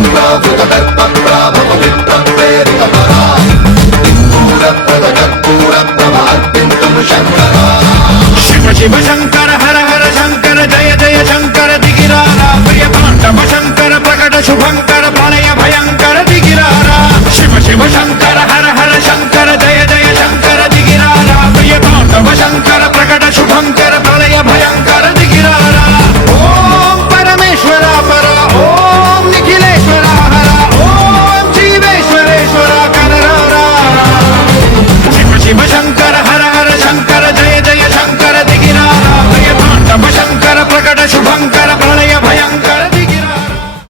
शिव शंकर हर हर शंकर जय जय शंकर दिगिरारा प्रिय तांडव शंकर प्रकट शुभंकर प्रलय भयंकर दिगिरारा शिव शिव शंकर